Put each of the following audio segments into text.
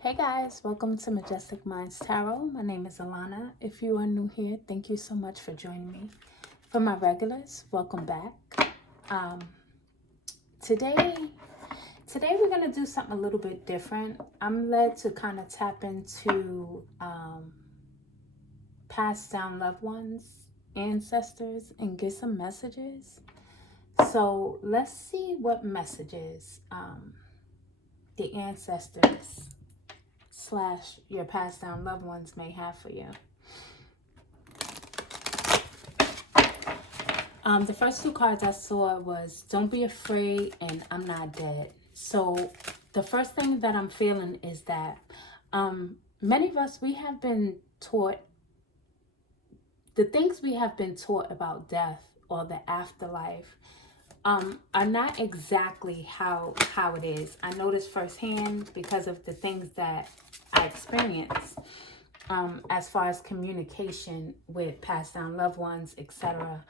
Hey guys, welcome to Majestic Minds Tarot. My name is Alana. If you are new here, thank you so much for joining me. For my regulars, welcome back. Um, today, today we're gonna do something a little bit different. I'm led to kind of tap into passed down loved ones, ancestors, and get some messages. So let's see what messages the ancestors / your passed down loved ones may have for you. The first two cards I saw was Don't Be Afraid and I'm Not Dead. So the first thing that I'm feeling is that many of us, we have been taught, the things we have been taught about death or the afterlife are not exactly how it is. I know this firsthand because of the things that I experienced as far as communication with passed down loved ones, etc.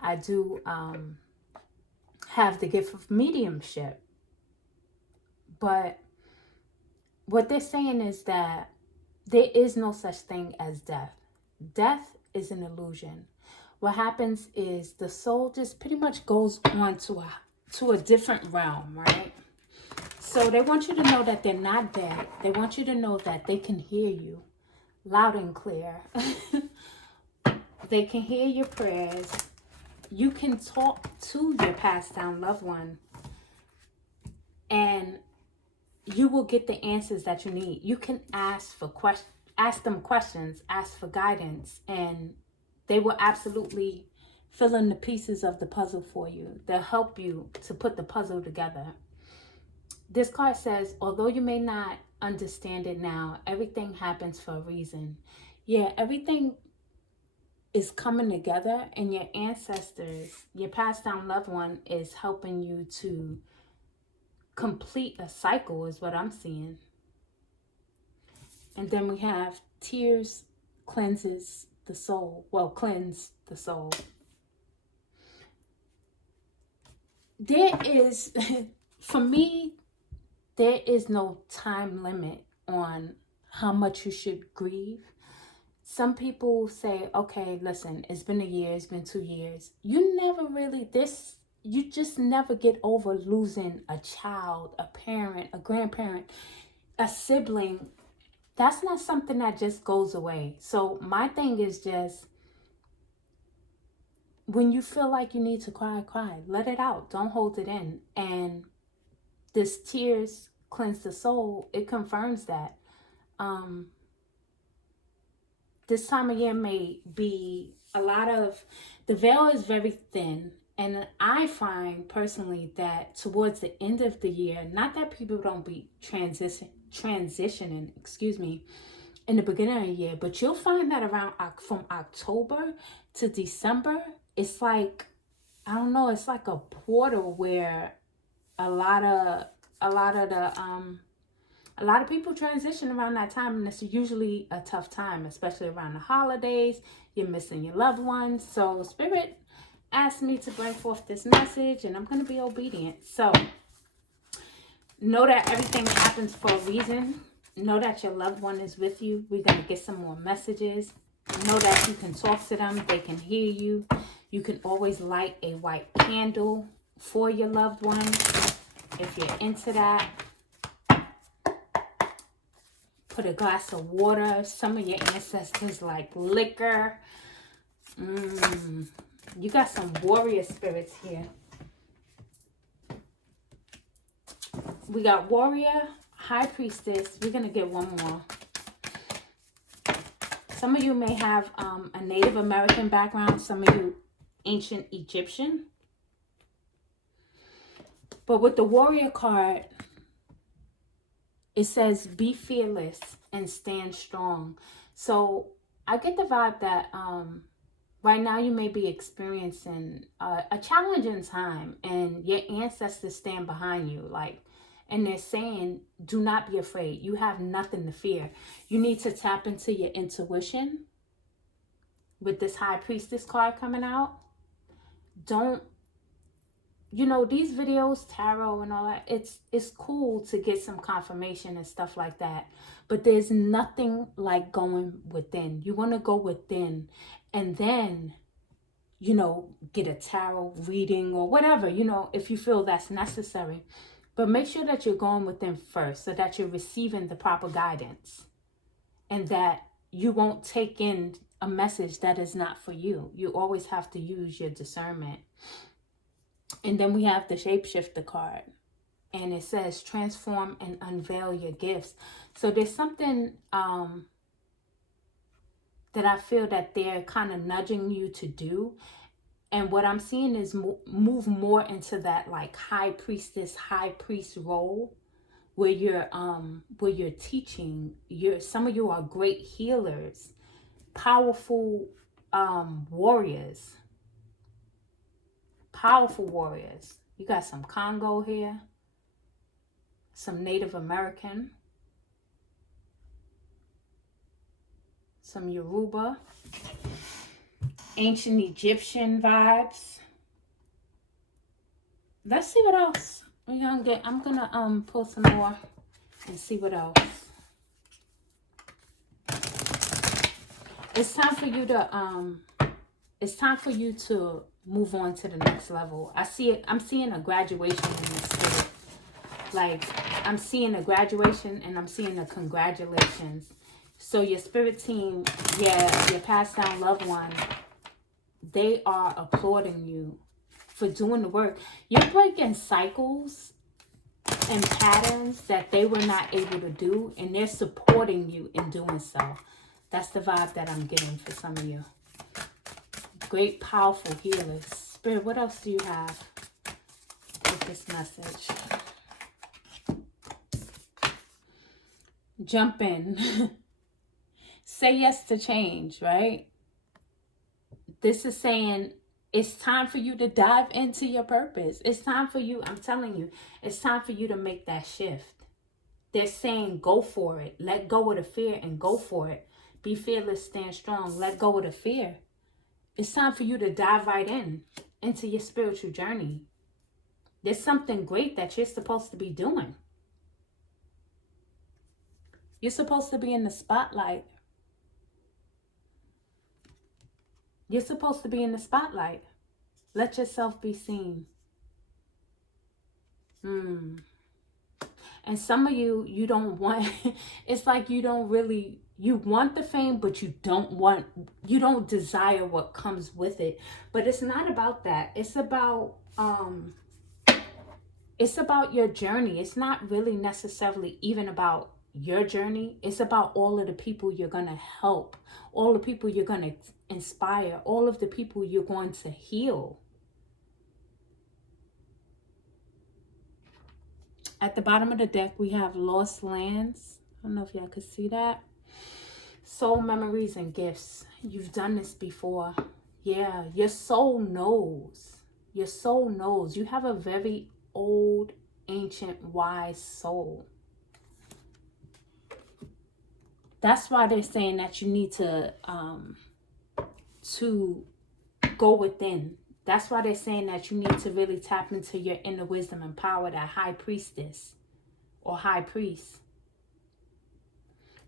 I do have the gift of mediumship. But what they're saying is that there is no such thing as death. Death is an illusion. What happens is the soul just pretty much goes on to a different realm, right? So they want you to know that they're not dead. They want you to know that they can hear you loud and clear. They can hear your prayers. You can talk to your passed down loved one and you will get the answers that you need. You can ask them questions, ask for guidance, and they will absolutely fill in the pieces of the puzzle for you. They'll help you to put the puzzle together. This card says, although you may not understand it now, everything happens for a reason. Yeah, everything is coming together, and your ancestors, your passed down loved one, is helping you to complete a cycle, is what I'm seeing. And then we have tears cleanses the soul. Well, cleanse the soul. There is, for me, there is no time limit on how much you should grieve. Some people say, okay, listen, it's been a year, it's been 2 years. You just never get over losing a child, a parent, a grandparent, a sibling. That's not something that just goes away. So my thing is just, when you feel like you need to cry, cry. Let it out. Don't hold it in. And this tears cleanse the soul. It confirms that. This time of year may be a lot of, the veil is very thin. And I find personally that towards the end of the year, not that people don't be transitioning, in the beginning of the year, but you'll find that around from October to December, it's like, I don't know, it's like a portal where a lot of people transition around that time, and it's usually a tough time, especially around the holidays. You're missing your loved ones. So Spirit asked me to bring forth this message, and I'm going to be obedient. So know that everything happens for a reason. Know that your loved one is with you. We're going to get some more messages. Know that you can talk to them. They can hear you. You can always light a white candle for your loved one if you're into that. Put a glass of water. Some of your ancestors like liquor. You got some warrior spirits here. We got warrior, high priestess. We're going to get one more. Some of you may have a Native American background. Some of you ancient Egyptian. But with the warrior card, it says be fearless and stand strong. So I get the vibe that right now you may be experiencing a challenging time, and your ancestors stand behind you, and they're saying, do not be afraid. You have nothing to fear. You need to tap into your intuition. With this high priestess card coming out, don't you know, these videos, tarot and all that, it's cool to get some confirmation and stuff like that. But there's nothing like going within. You want to go within and then, you know, get a tarot reading or whatever, you know, if you feel that's necessary. But make sure that you're going within first so that you're receiving the proper guidance and that you won't take in a message that is not for you. You always have to use your discernment. And then we have the shapeshifter card. And it says transform and unveil your gifts. So there's something that I feel that they're kind of nudging you to do. And what I'm seeing is move more into that like high priestess, high priest role where you're teaching. Some of you are great healers, powerful warriors. Powerful warriors. You got some Congo here, some Native American, some Yoruba, ancient Egyptian vibes. Let's see what else we're gonna get. I'm gonna pull some more and see what else. It's time for you to move on to the next level. I see it. I'm seeing a graduation in the spirit. Like, I'm seeing a graduation and I'm seeing a congratulations. So your spirit team, your passed down loved one, they are applauding you for doing the work. You're breaking cycles and patterns that they were not able to do, and they're supporting you in doing so. That's the vibe that I'm getting for some of you. Great, powerful healers. Spirit, what else do you have with this message? Jump in. Say yes to change, right? This is saying it's time for you to dive into your purpose. It's time for you, I'm telling you, it's time for you to make that shift. They're saying go for it. Let go of the fear and go for it. Be fearless, stand strong. Let go of the fear. It's time for you to dive right into your spiritual journey. There's something great that you're supposed to be doing. You're supposed to be in the spotlight. You're supposed to be in the spotlight. Let yourself be seen. And some of you don't want, it's like you don't really, you want the fame, but you don't desire what comes with it. But it's not about that. It's about your journey. It's not really necessarily even about your journey. It's about all of the people you're going to help, all the people you're going to inspire, all of the people you're going to heal. At the bottom of the deck, we have lost lands. I don't know if y'all could see that. Soul memories and gifts. You've done this before. Yeah, your soul knows. Your soul knows. You have a very old, ancient, wise soul. That's why they're saying that you need to go within. That's why they're saying that you need to really tap into your inner wisdom and power, that high priestess or high priest.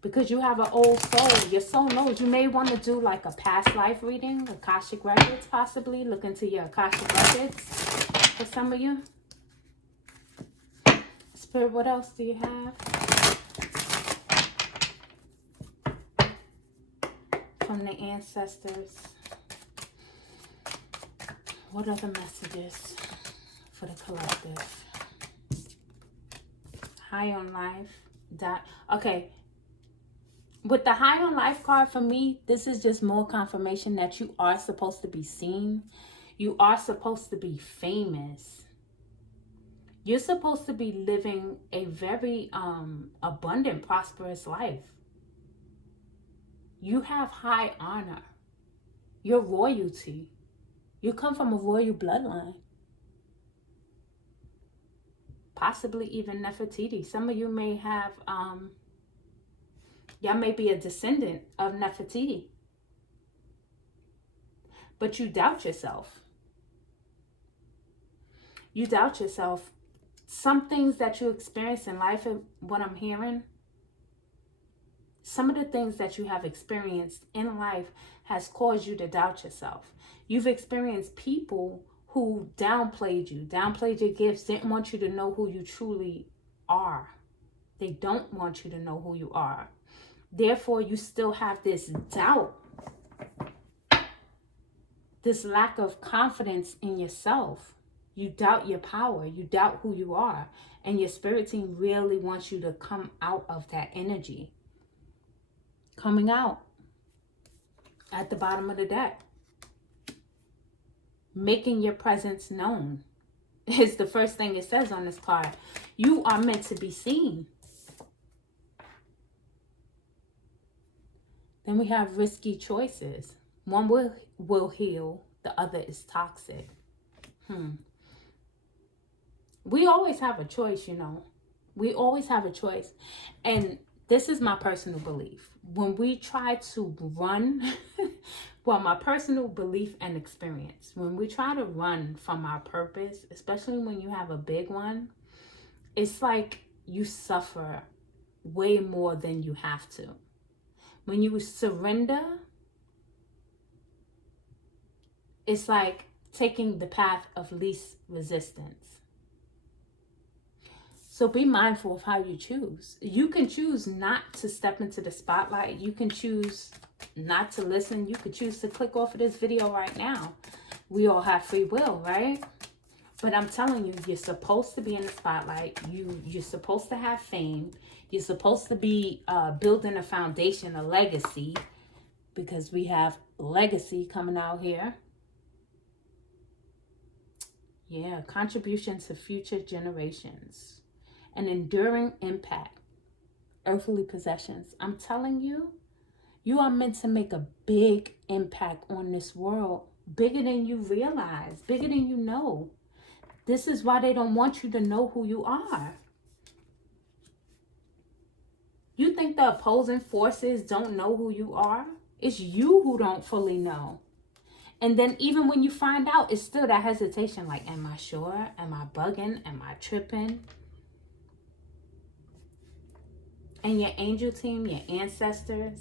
Because you have an old soul. Your soul knows. You may want to do like a past life reading, Akashic Records possibly. Look into your Akashic Records for some of you. Spirit, what else do you have? From the ancestors. What are the messages for the collective? High on life. Okay. With the high on life card, for me, this is just more confirmation that you are supposed to be seen. You are supposed to be famous. You're supposed to be living a very abundant, prosperous life. You have high honor. You're royalty. You come from a royal bloodline. Possibly even Nefertiti. Some of you may have, y'all may be a descendant of Nefertiti. But you doubt yourself. You doubt yourself. Some things that you experience in life, and what I'm hearing, some of the things that you have experienced in life has caused you to doubt yourself. You've experienced people who downplayed you, downplayed your gifts, didn't want you to know who you truly are. They don't want you to know who you are. Therefore, you still have this doubt, this lack of confidence in yourself. You doubt your power. You doubt who you are. And your spirit team really wants you to come out of that energy. Coming out at the bottom of the deck. Making your presence known is the first thing it says on this card. You are meant to be seen. Then we have risky choices. One will heal. The other is toxic. We always have a choice, you know. We always have a choice. And this is my personal belief. When we try to run, well, my personal belief and experience, when we try to run from our purpose, especially when you have a big one, it's like you suffer way more than you have to. When you surrender, it's like taking the path of least resistance. So be mindful of how you choose. You can choose not to step into the spotlight. You can choose not to listen. You could choose to click off of this video right now. We all have free will, right? But I'm telling you, you're supposed to be in the spotlight. You're supposed to have fame. You're supposed to be building a foundation, a legacy, because we have legacy coming out here. Yeah, contribution to future generations. An enduring impact. Earthly possessions. I'm telling you, you are meant to make a big impact on this world. Bigger than you realize. Bigger than you know. This is why they don't want you to know who you are. You think the opposing forces don't know who you are? It's you who don't fully know. And then even when you find out, it's still that hesitation. Like, am I sure? Am I bugging? Am I tripping? And your angel team, your ancestors,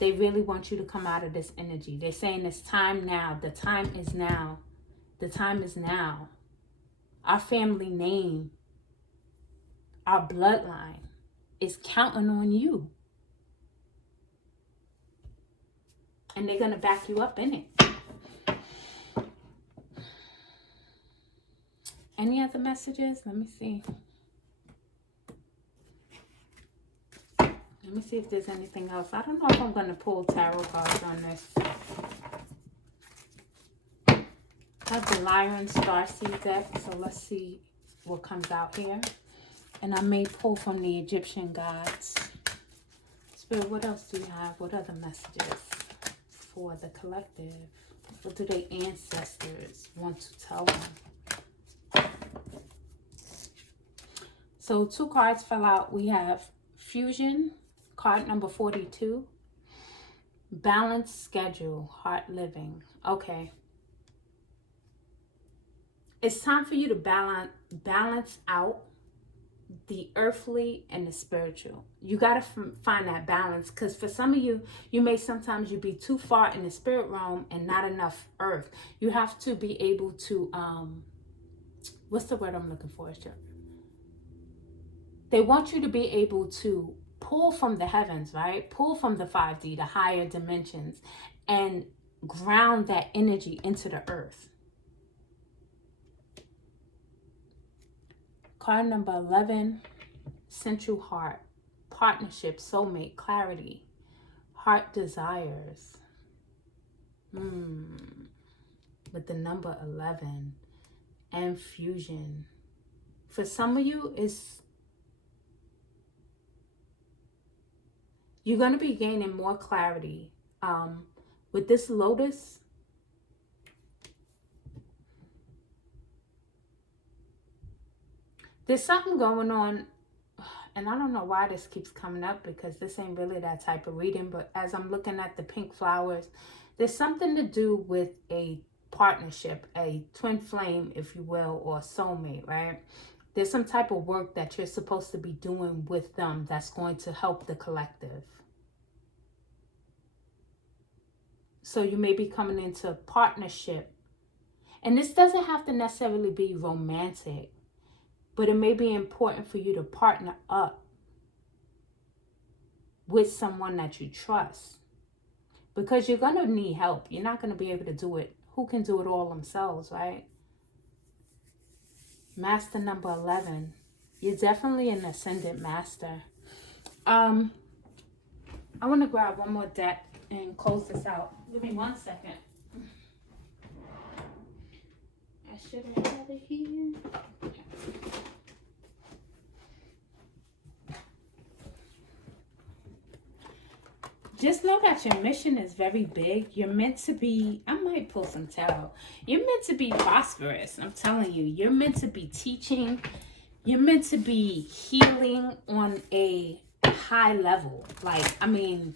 they really want you to come out of this energy. They're saying it's time now. The time is now. The time is now. Our family name, our bloodline is counting on you. And they're going to back you up in it. Any other messages? Let me see. Let me see if there's anything else. I don't know if I'm going to pull tarot cards on this. I have the Lyran Starseed deck, so let's see what comes out here. And I may pull from the Egyptian gods. Spirit, what else do you have? What other messages for the collective? What do the ancestors want to tell them? So 2 cards fell out. We have Fusion, card number 42. Balanced schedule, heart living. Okay. It's time for you to balance out the earthly and the spiritual. You got to find that balance, because for some of you, you may sometimes you be too far in the spirit realm and not enough earth. You have to be able to, what's the word I'm looking for? They want you to be able to pull from the heavens, right? Pull from the 5D, the higher dimensions, and ground that energy into the earth. Card number 11, Central Heart, partnership, soulmate, clarity, heart desires. With the number 11 and fusion. For some of you, you're going to be gaining more clarity. With this Lotus, there's something going on, and I don't know why this keeps coming up, because this ain't really that type of reading, but as I'm looking at the pink flowers, there's something to do with a partnership, a twin flame, if you will, or a soulmate, right? There's some type of work that you're supposed to be doing with them that's going to help the collective. So you may be coming into partnership. And this doesn't have to necessarily be romantic, but it may be important for you to partner up with someone that you trust. Because you're going to need help. You're not going to be able to do it. Who can do it all themselves, right? Master number 11. You're definitely an ascendant master. I want to grab one more deck and close this out. Give me 1 second. I should have had it here. Just know that your mission is very big. You're meant to be, I might pull some tarot. You're meant to be prosperous. I'm telling you, you're meant to be teaching. You're meant to be healing on a high level. Like, I mean,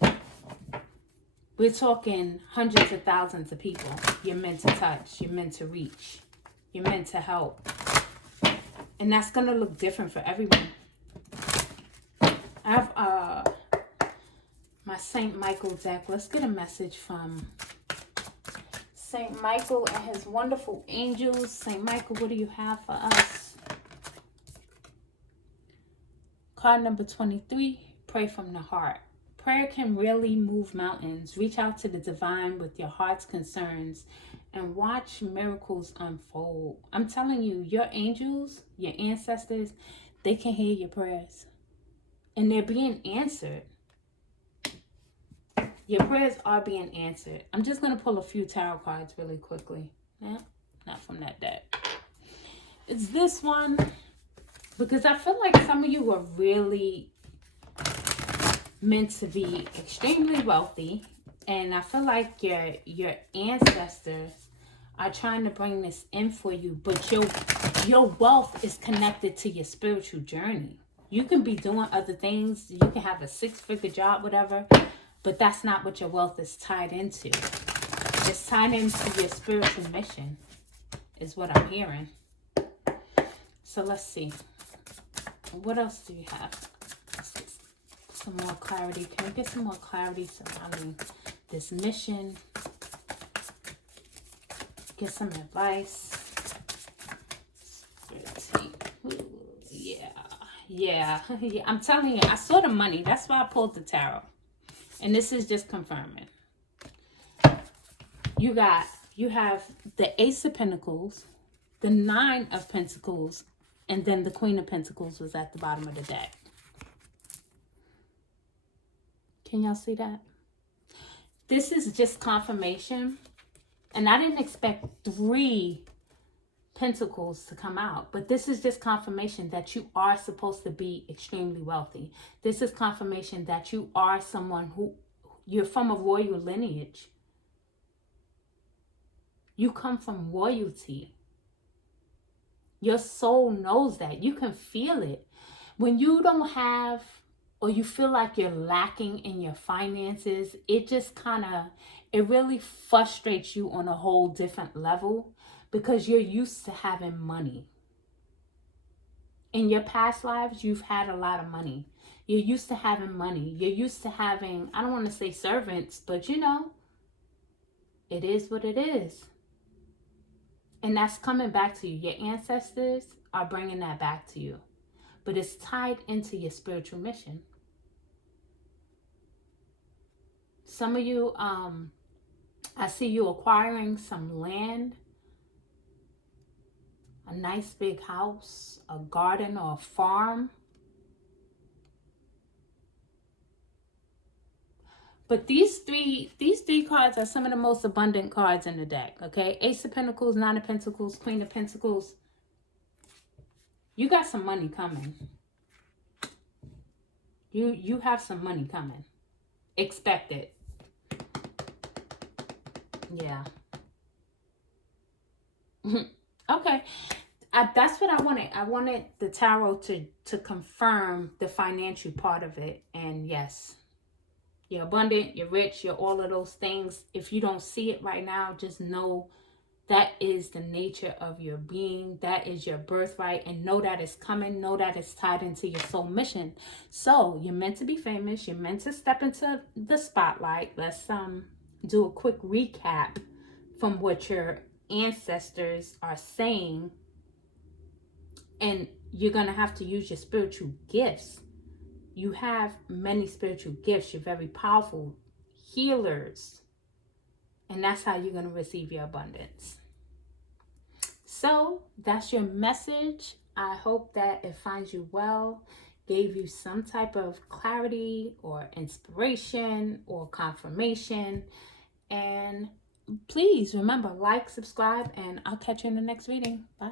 we're talking hundreds of thousands of people. You're meant to touch. You're meant to reach. You're meant to help. And that's going to look different for everyone. I have my St. Michael deck. Let's get a message from St. Michael and his wonderful angels. St. Michael, what do you have for us? Card number 23, pray from the heart. Prayer can really move mountains. Reach out to the divine with your heart's concerns and watch miracles unfold. I'm telling you, your angels, your ancestors, they can hear your prayers. And they're being answered. Your prayers are being answered. I'm just going to pull a few tarot cards really quickly. Yeah, not from that deck. It's this one. Because I feel like some of you are really meant to be extremely wealthy. And I feel like your ancestors are trying to bring this in for you. But your wealth is connected to your spiritual journey. You can be doing other things. You can have a 6-figure job, whatever. But that's not what your wealth is tied into. It's tied into your spiritual mission, is what I'm hearing. So let's see. What else do you have? Let's get some more clarity. Can we get some more clarity surrounding this mission? Get some advice. Yeah. I'm telling you, I saw the money. That's why I pulled the tarot. And this is just confirming. You have the Ace of Pentacles, the 9 of Pentacles, and then the Queen of Pentacles was at the bottom of the deck. Can y'all see that? This is just confirmation. And I didn't expect 3 Pentacles to come out. But this is just confirmation that you are supposed to be extremely wealthy. This is confirmation that you are someone you're from a royal lineage. You come from royalty. Your soul knows that. You can feel it. When you don't have, or you feel like you're lacking in your finances, it just it really frustrates you on a whole different level because you're used to having money. In your past lives, you've had a lot of money. You're used to having money. You're used to having, I don't want to say servants, but you know, it is what it is. And that's coming back to you. Your ancestors are bringing that back to you. But it's tied into your spiritual mission. Some of you, I see you acquiring some land, a nice big house, a garden or a farm. But these three cards are some of the most abundant cards in the deck, okay? Ace of Pentacles, 9 of Pentacles, Queen of Pentacles. You got some money coming. You have some money coming. Expect it. Yeah. Okay. That's what I wanted. I wanted the tarot to confirm the financial part of it. And yes, you're abundant, you're rich, you're all of those things. If you don't see it right now, just know That is the nature of your being. That is your birthright. And know that it's coming. Know that it's tied into your soul mission. So you're meant to be famous. You're meant to step into the spotlight. Let's do a quick recap from what your ancestors are saying. And you're going to have to use your spiritual gifts. You have many spiritual gifts. You're very powerful healers. And that's how you're going to receive your abundance. So that's your message. I hope that it finds you well, gave you some type of clarity or inspiration or confirmation. And please remember, like, subscribe, and I'll catch you in the next reading. Bye.